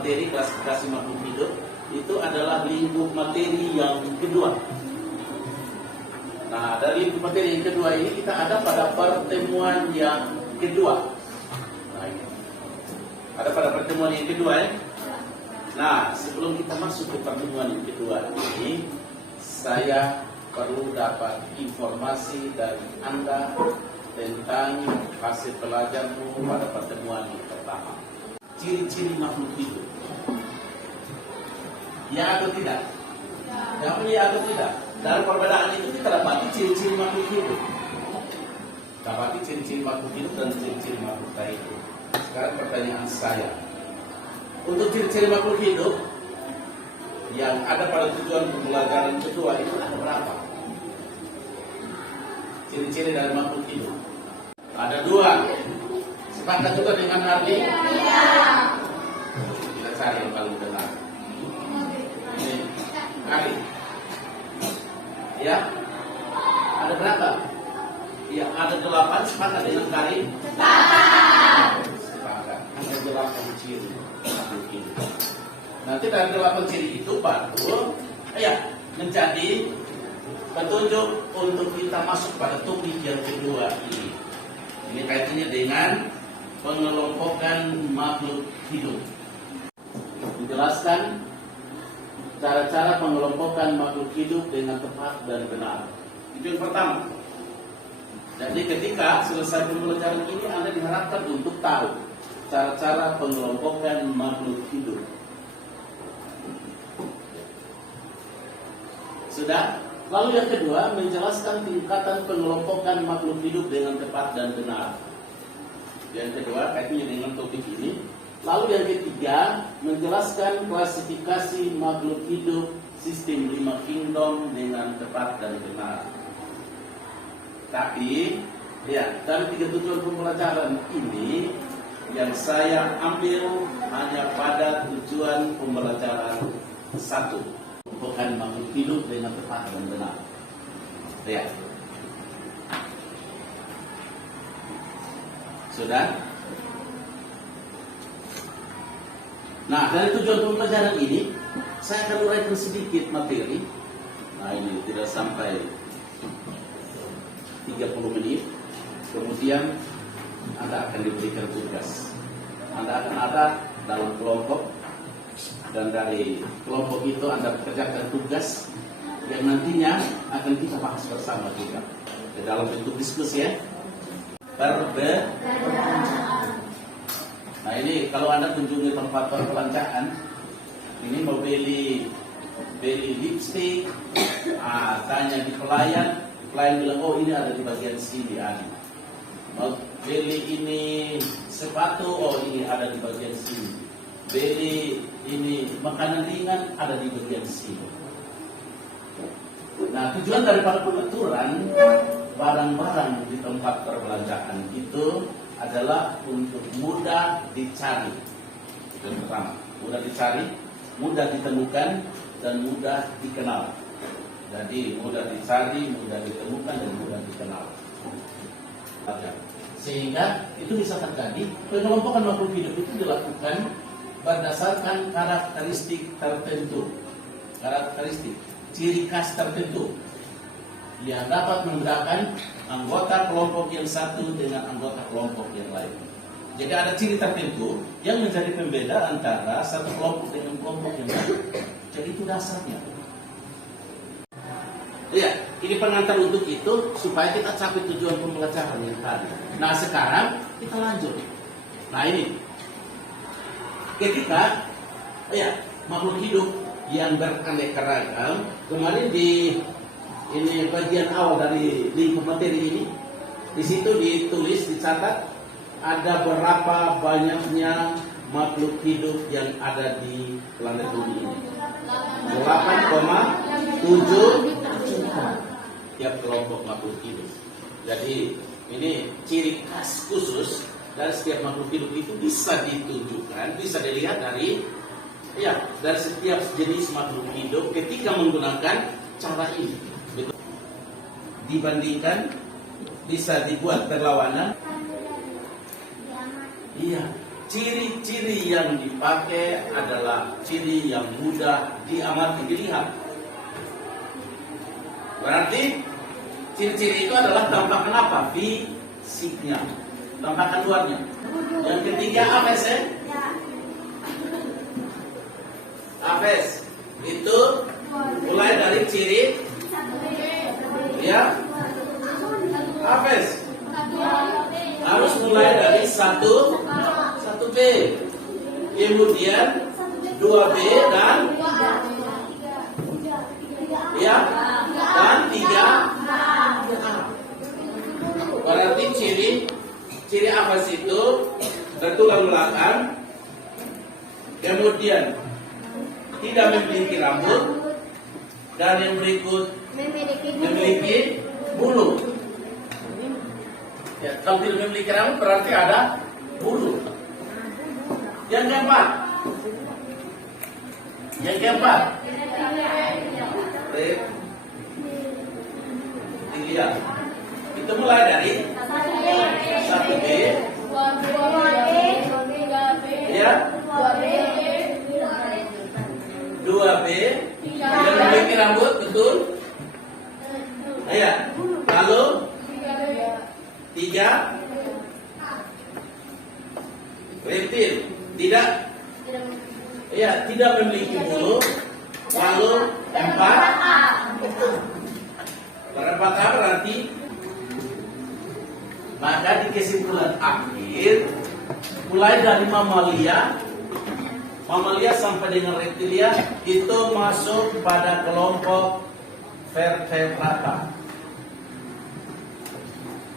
materi klasifikasi makhluk hidup itu adalah lingkup materi yang kedua. Nah, dari lingkup materi yang kedua ini kita ada pada pertemuan yang kedua. Nah, ini. Ada pada pertemuan yang kedua ya. Nah, sebelum kita masuk ke pertemuan yang kedua ini, saya perlu dapat informasi dari Anda tentang hasil pelajarmu pada pertemuan yang pertama. Ciri-ciri makhluk hidup. Ya atau tidak? Yang ya atau tidak? Dalam perbedaan itu kita dapati ciri-ciri makhluk hidup. Dapati ciri-ciri makhluk hidup dan ciri-ciri makhluk tak hidup. Sekarang pertanyaan saya. Untuk ciri-ciri makhluk hidup yang ada pada tujuan pembelajaran kedua itu ada berapa? Ciri-ciri dari makhluk hidup. Ada 2. Sepakat juga dengan Ardi? Iya. Kita cari yang paling benar. Ini, Ardi. Ya? Ada berapa? Ya, ada 8. Sepakat dengan Karin? Sepakat. Ada 8 ciri makhluk hidup. Nanti dari 8 ciri itu baru menjadi petunjuk untuk kita masuk pada topik yang kedua ini. Ini kaitannya dengan pengelompokan makhluk hidup. Menjelaskan cara-cara pengelompokan makhluk hidup dengan tepat dan benar. Itu yang pertama. Jadi ketika selesai pembelajaran ini Anda diharapkan untuk tahu cara-cara pengelompokan makhluk hidup. Sudah? Lalu yang kedua, menjelaskan tingkatan pengelompokan makhluk hidup dengan tepat dan benar. Yang kedua, kaitannya dengan topik ini. Lalu yang ketiga, menjelaskan klasifikasi makhluk hidup sistem 5 kingdom dengan tepat dan benar. Tapi, dari 3 tujuan pembelajaran ini, yang saya ambil hanya pada tujuan pembelajaran 1. Bukan makhluk hidup dengan tepat dan benar. Ya. Sudah? Nah, dari tujuan pembelajaran ini, saya akan uraikan sedikit materi. Nah, ini tidak sampai 30 menit. Kemudian, Anda akan diberikan tugas. Anda akan ada dalam kelompok. Dan dari kelompok itu Anda kerjakan tugas yang nantinya akan kita bahas bersama juga di dalam bentuk diskusi ya. Nah ini kalau Anda kunjungi tempat perbelanjaan, ini mau beli lipstick, tanya di pelayan bilang oh ini ada di bagian sini ada. Mau beli ini sepatu, oh ini ada di bagian sini. Beli ini makanan ringan ada di bagian sini. Nah, tujuan daripada pengaturan barang-barang di tempat perbelanjaan itu adalah untuk mudah dicari. Yang pertama, mudah dicari, mudah ditemukan, dan mudah dikenal. Jadi mudah dicari, mudah ditemukan, dan mudah dikenal. Sehingga itu bisa terjadi pengelompokan makhluk hidup itu dilakukan berdasarkan karakteristik tertentu, ciri khas tertentu yang dapat membedakan anggota kelompok yang satu dengan anggota kelompok yang lain. Jadi ada ciri tertentu yang menjadi pembeda antara satu kelompok dengan kelompok yang lain. Jadi itu dasarnya. Ya, ini pengantar untuk itu supaya kita capai tujuan pembelajaran yang tadi. Nah sekarang kita lanjut. Nah ini. Ketika makhluk hidup yang beraneka ragam, kemarin di ini bagian awal dari lingkup materi ini, di situ ditulis, dicatat ada berapa banyaknya makhluk hidup yang ada di planet bumi ini. 8,7 juta tiap kelompok makhluk hidup. Jadi ini ciri khas khusus dari setiap makhluk hidup itu bisa ditunjukkan, bisa dilihat dari setiap jenis makhluk hidup ketika menggunakan cara ini. Dibandingkan, bisa dibuat perlawanan. Iya, ciri-ciri yang dipakai adalah ciri yang mudah diamati, dilihat. Berarti ciri-ciri itu adalah tampakan apa? Fisiknya, tampakan luarnya. Yang ketiga apes, apes itu mulai dari ciri, ya, apes harus mulai dari 1B, kemudian 2B dan ya dan 3A. Berarti ciri apes itu bertulang belakang, kemudian tidak memiliki rambut, dan yang berikut memiliki bulu. Ya, kalau tidak memiliki rambut berarti ada bulu. Yang keempat, dilihat. Itu mulai dari 1B, ya, 2B, yang memiliki rambut, betul? Ya, lalu 3, reptil, tidak, ya, tidak memiliki bulu. Lalu 4, berapa berarti? Maka di kesimpulan akhir, mulai dari mamalia sampai dengan reptilia itu masuk pada kelompok vertebrata,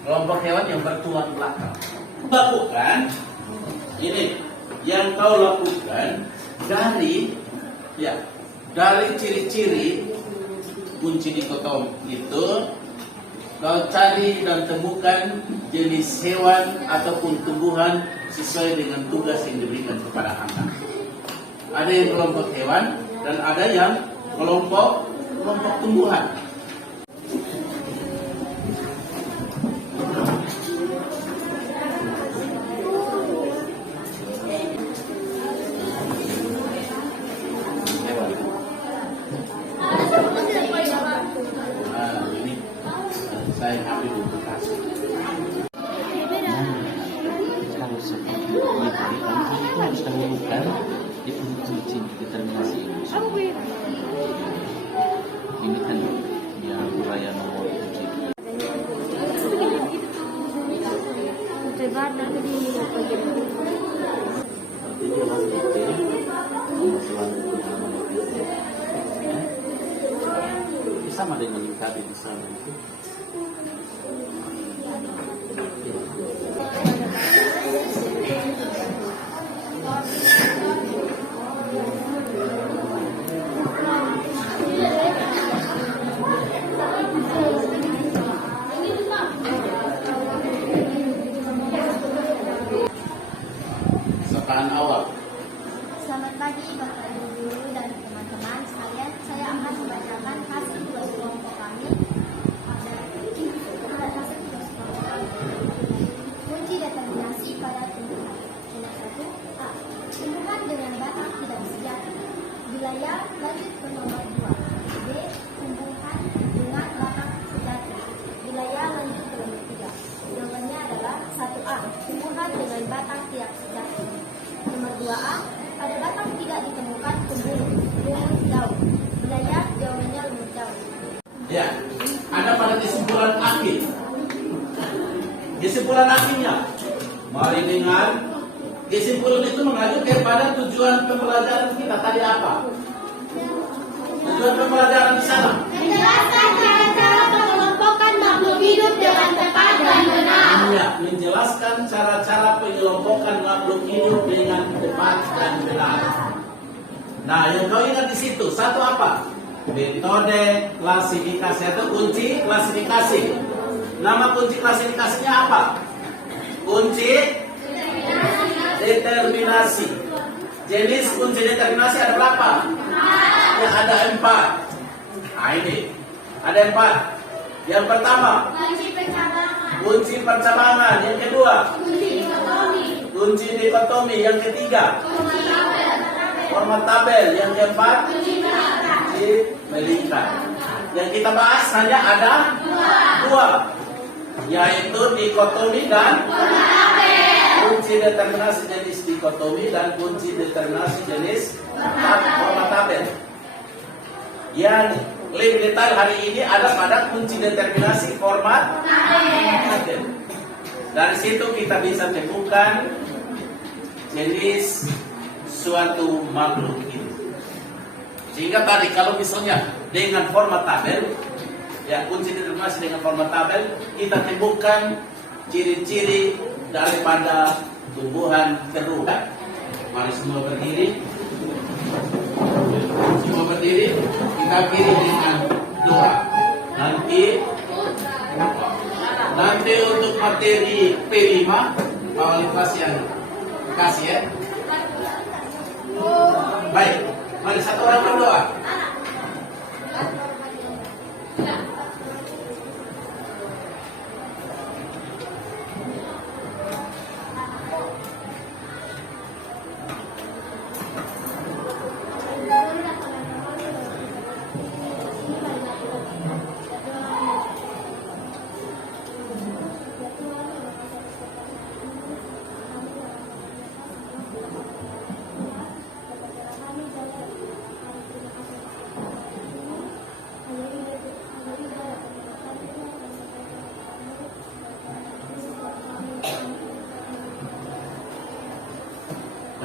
kelompok hewan yang bertulang belakang. Lakukan ini, yang kau lakukan dari ciri-ciri kunci dikotom itu, kau cari dan temukan jenis hewan ataupun tumbuhan sesuai dengan tugas yang diberikan kepada anak. Ada yang kelompok hewan dan ada yang kelompok tumbuhan. Saya ambil untuk kasih. Kalau seperti itu harus dahulukan itu kunci determinasi emosi. Ini kan yang uraian nomor kunci. Sama dengan yang tadi di sana itu. Sapaan awal. Selamat pagi Bapak Ibu Guru dan teman-teman sekalian. Saya akan membacakan hasil tugas kelompok kami. Kunci determinasi pada tumbuhan. Nomor 1, A. Tumbuhan dengan batang tidak sejati. Wilayah lanjut ke nomor 2. B. Tumbuhan dengan batang sejati. Wilayah lanjut ke nomor 3. Jawabannya adalah 1A. Tumbuhan dengan batang tidak sejati. Nomor 2A. Pada batang tidak ditemukan tumbuhan lumut daun. Wilayah jawabannya lumut daun. Ya, ada pada kesimpulan akhir. Kesimpulan akhirnya, mari dengan kesimpulan itu mengacu kepada tujuan pembelajaran kita tadi apa? Tujuan pembelajaran di sana. Menjelaskan cara-cara pengelompokan makhluk hidup dengan tepat dan benar. Ya, menjelaskan cara-cara pengelompokan makhluk hidup dengan tepat dan benar. Nah, yang kau ingat di situ satu apa? Metode klasifikasi atau kunci klasifikasi. Nama kunci klasifikasinya apa? Kunci determinasi. Jenis kunci determinasi ada berapa? Ya, ada 4. Nah, ini ada 4. Yang pertama, Kunci percabangan. kunci percabangan. Yang kedua, Kunci dikotomi. kunci Kunci dikotomi yang ketiga. Format tabel yang keempat. Kunci melihat. Yang kita bahas hanya ada dua, yaitu dikotomi dan kunci determinasi jenis dikotomi dan kunci determinasi jenis format tabel. Yang lebih detail hari ini ada pada kunci determinasi format tabel. Dari situ kita bisa temukan jenis suatu makhluk itu. Sehingga tadi kalau misalnya dengan format tabel, ya kunci determinasi dengan format tabel, kita temukan ciri-ciri daripada tumbuhan terbuka. Mari semua berdiri. Semua berdiri. Kita kiri dengan doa. Nanti untuk materi P5 kualitas yang kasih ya. Baik, mari satu orang berdoa.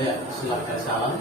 Ya, silakan salam.